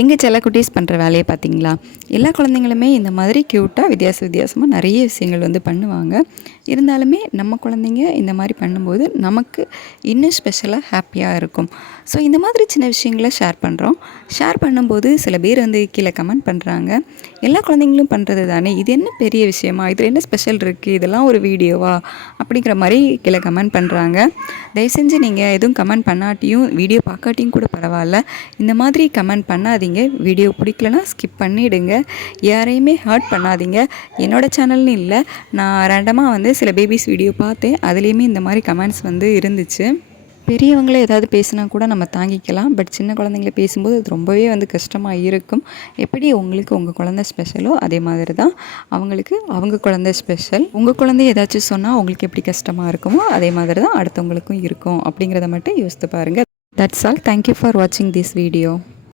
எங்கள் செல்லக்குட்டீஸ் பண்ணுற வேலையை பார்த்தீங்களா? எல்லா குழந்தைங்களுமே இந்த மாதிரி க்யூட்டாக வித்தியாசமாக நிறைய விஷயங்கள் வந்து பண்ணுவாங்க. இருந்தாலுமே நம்ம குழந்தைங்க இந்த மாதிரி பண்ணும்போது நமக்கு இன்னும் ஸ்பெஷலாக ஹாப்பியாக இருக்கும். ஸோ இந்த மாதிரி சின்ன விஷயங்களை ஷேர் பண்ணுறோம். ஷேர் பண்ணும்போது சில பேர் வந்து கீழே கமெண்ட் பண்ணுறாங்க, எல்லா குழந்தைங்களும் பண்ணுறது தானே, இது என்ன பெரிய விஷயமா, இதில் என்ன ஸ்பெஷல் இருக்குது, இதெல்லாம் ஒரு வீடியோவா அப்படிங்கிற மாதிரி கீழே கமெண்ட் பண்ணுறாங்க. தயவு செஞ்சு நீங்கள் எதுவும் கமெண்ட் பண்ணாட்டியும் வீடியோ பார்க்காட்டியும் கூட பரவாயில்ல, இந்த மாதிரி கமெண்ட் பண்ணாதீங்க. வீடியோ பிடிக்கலனா ஸ்கிப் பண்ணிவிடுங்க. யாரையுமே ஹர்ட் பண்ணாதீங்க. என்னோடய சேனல்னு இல்லை, நான் ரேண்டமாக வந்து சில பேபிஸ் வீடியோ பார்த்தேன், அதுலேயுமே இந்த மாதிரி கமெண்ட்ஸ் வந்து இருந்துச்சு. பெரியவங்களே ஏதாவது பேசினா கூட நம்ம தாங்கிக்கலாம், பட் சின்ன குழந்தைங்கள பேசும்போது அது ரொம்பவே வந்து கஷ்டமாக இருக்கும். எப்படி உங்களுக்கு உங்கள் குழந்தை ஸ்பெஷலோ அதே மாதிரி தான் அவங்களுக்கு அவங்க குழந்தை ஸ்பெஷல். உங்கள் குழந்தை ஏதாச்சும் சொன்னால் உங்களுக்கு எப்படி கஷ்டமாக இருக்குமோ அதே மாதிரி தான் அடுத்தவங்களுக்கும் இருக்கும் அப்படிங்கிறத மட்டும் யோசித்து பாருங்கள். That's all. தேங்க்யூ ஃபார் வாட்சிங் திஸ் வீடியோ.